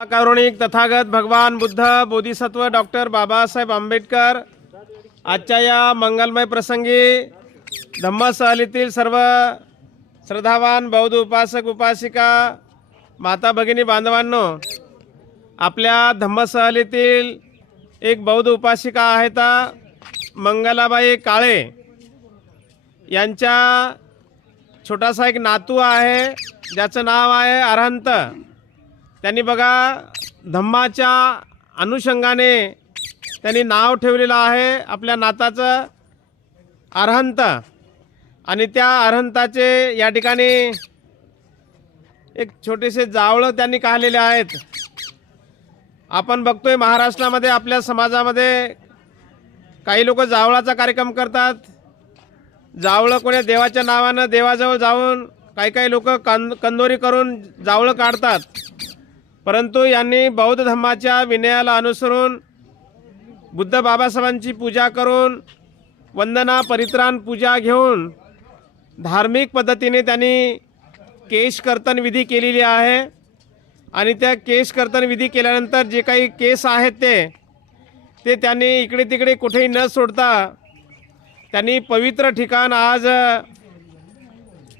कारुणिक तथागत भगवान बुद्ध बोधिसत्व डॉक्टर बाबासाहेब आंबेडकर आजच्या या मंगलमय प्रसंगी धम्मसहलीतील सर्व श्रद्धावान बौद्ध उपासक उपासिका माता भगिनी बांधवांनो, आपल्या धम्मसहलीतील एक बौद्ध उपासिका आहेत मंगलाबाई काळे यांच्या छोटासा एक नातू आहे ज्याचं नाव आहे अरहंत। त्यांनी बघा धम्माच्या अनुषंगाने त्यांनी नाव ठेवलेलं आहे आपल्या नाताचं अरहंत। आणि त्या अरहंताचे या ठिकाणी एक छोटेसे जावळं त्यांनी काढलेले आहेत। आपण बघतोय महाराष्ट्रामध्ये आपल्या समाजामध्ये काही लोक जावळाचा कार्यक्रम करतात। जावळं कोणी देवाच्या नावानं देवाजवळ जाऊन काही लोक कंदोरी करून जावळं काढतात, परंतु यांनी बौद्ध धर्माच्या विनयाला अनुसरून बुद्ध बाबासाहेबांची पूजा करून वंदना परित्राण पूजा घेऊन धार्मिक पद्धतीने त्यांनी केश कर्तन विधी केलेली आहे। आणि त्या केश कर्तन विधी केल्यानंतर जे काही केस आहेत ते त्यांनी इकडे तिकडे कुठेही न सोडता त्यांनी पवित्र ठिकाण, आज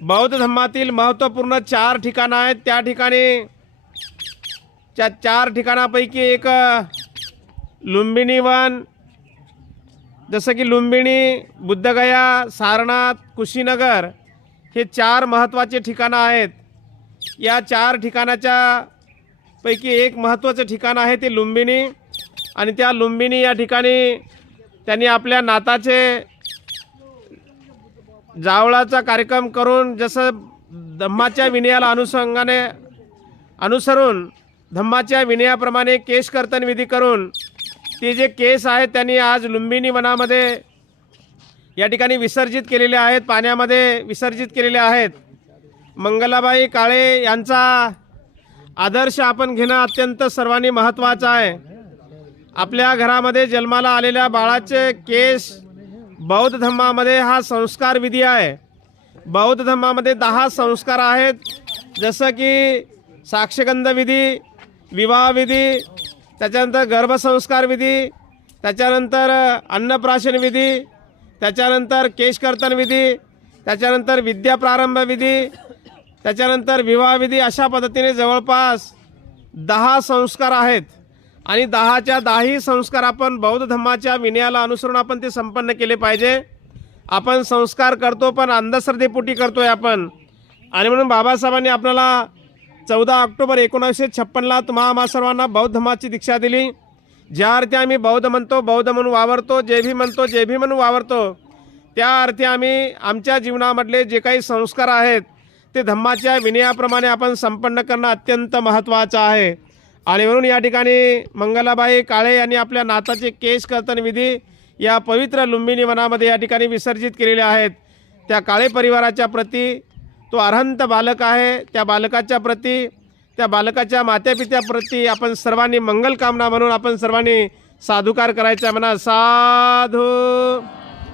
बौद्ध धर्मातील महत्त्वपूर्ण 4 ठिकाणं आहेत, त्या ठिकाणी 4 ठिकाणापैकी एक लुंबिनी वन, जसं की लुंबिनी, बुद्धगया, सारनाथ, कुशीनगर हे 4 महत्त्वाचे ठिकाणं आहेत। या 4 ठिकाणाच्या पैकी एक महत्त्वाचं ठिकाण आहे ते लुंबिनी। आणि त्या लुंबिनी या ठिकाणी त्यांनी आपल्या नाताचे जावळाचा कार्यक्रम करून जसं धम्माच्या विनयाला अनुसरून धम्माच्या विनयाप्रमाणे केश कर्तन विधी करून ते जे केस आहेत त्यांनी आज लुंबिनी वनामध्ये या ठिकाणी विसर्जित केलेले आहेत, पाण्यामध्ये विसर्जित केलेले आहेत। मंगलाबाई काळे यांचा आदर्श आपण घेणं अत्यंत सर्वांनी महत्त्वाचं आहे। आपल्या घरामध्ये जन्माला आलेल्या बाळाचे केस बौद्ध धर्मामध्ये हा संस्कार विधी आहे। बौद्ध धर्मामध्ये 10 संस्कार आहेत, जसं की साक्षगंध विधी, विवाह विधी, त्याच्यानंतर गर्भसंस्कार विधी, त्याच्यानंतर अन्नप्राशन विधी, त्याच्यानंतर केश कर्तन विधी, त्याच्यानंतर विद्या प्रारंभ विधी, त्याच्यानंतर विवाह विधी, अशा पद्धतीने जवळपास 10 संस्कार आहेत। आणि 10च्या 10 संस्कार आपण बौद्ध धर्माच्या विनयाला अनुसरून आपण ते संपन्न केले पाहिजे। आपण संस्कार करतो पण अंधश्रद्धेपोटी करतोय आपण। आणि म्हणून बाबासाहेबांनी आपल्याला 14 ऑक्टोबर 1956ला तुम्हा आम्हा सर्वांना बौद्ध धर्माची दीक्षा दिली। ज्या अर्थी आम्ही बौद्ध म्हणतो, बौद्ध म्हणून वावरतो, जे भी म्हणतो, जे भी म्हणून वावरतो, त्या अर्थी आम्ही आमच्या जीवनामधले जे काही संस्कार आहेत ते धम्माच्या विनयाप्रमाणे आपण संपन्न करणं अत्यंत महत्त्वाचं आहे। आणि म्हणून या ठिकाणी मंगलाबाई काळे यांनी आपल्या नाताचे केश कर्तन विधी या पवित्र लुंबिनी वनामध्ये या ठिकाणी विसर्जित केलेले आहेत। त्या काळे परिवाराच्या प्रती, तो अरहंत बालक आहे, त्या बालकाच्या प्रती, त्या बालकाच्या मातापित्याप्रती आपण सर्वांनी मंगल कामना म्हणून आपण सर्वांनी साधुकार करायचा। म्हणा साधू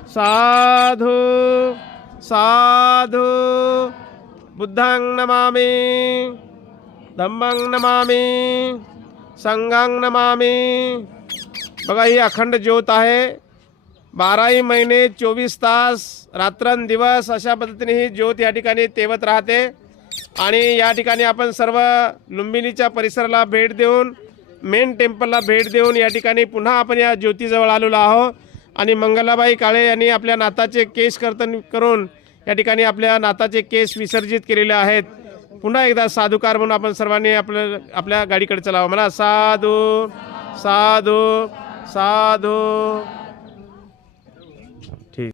साधू साधू। बुद्धं नमामि, धम्मं नमामि, संघं नमामि। बघा ही अखंड ज्योत आहे, 12ही महिने 24 तास रात्रंदिवस अशा पद्धतीने ही ज्योत या ठिकाणी तेवत राहते। आणि या ठिकाणी आपण सर्व लुंबिनीच्या परिसराला भेट देऊन, मेन टेम्पलला भेट देऊन या ठिकाणी पुन्हा आपण या ज्योतीजवळ आलेलो आहोत। आणि मंगलाबाई काळे यांनी आपल्या नाताचे केश कर्तन करून या ठिकाणी आपल्या नाताचे केस विसर्जित केलेले आहेत। पुन्हा एकदा साधुकार म्हणून आपण सर्वांनी आपल्या गाडीकडे चलावं। म्हणा साधू साधू साधू। ठीक।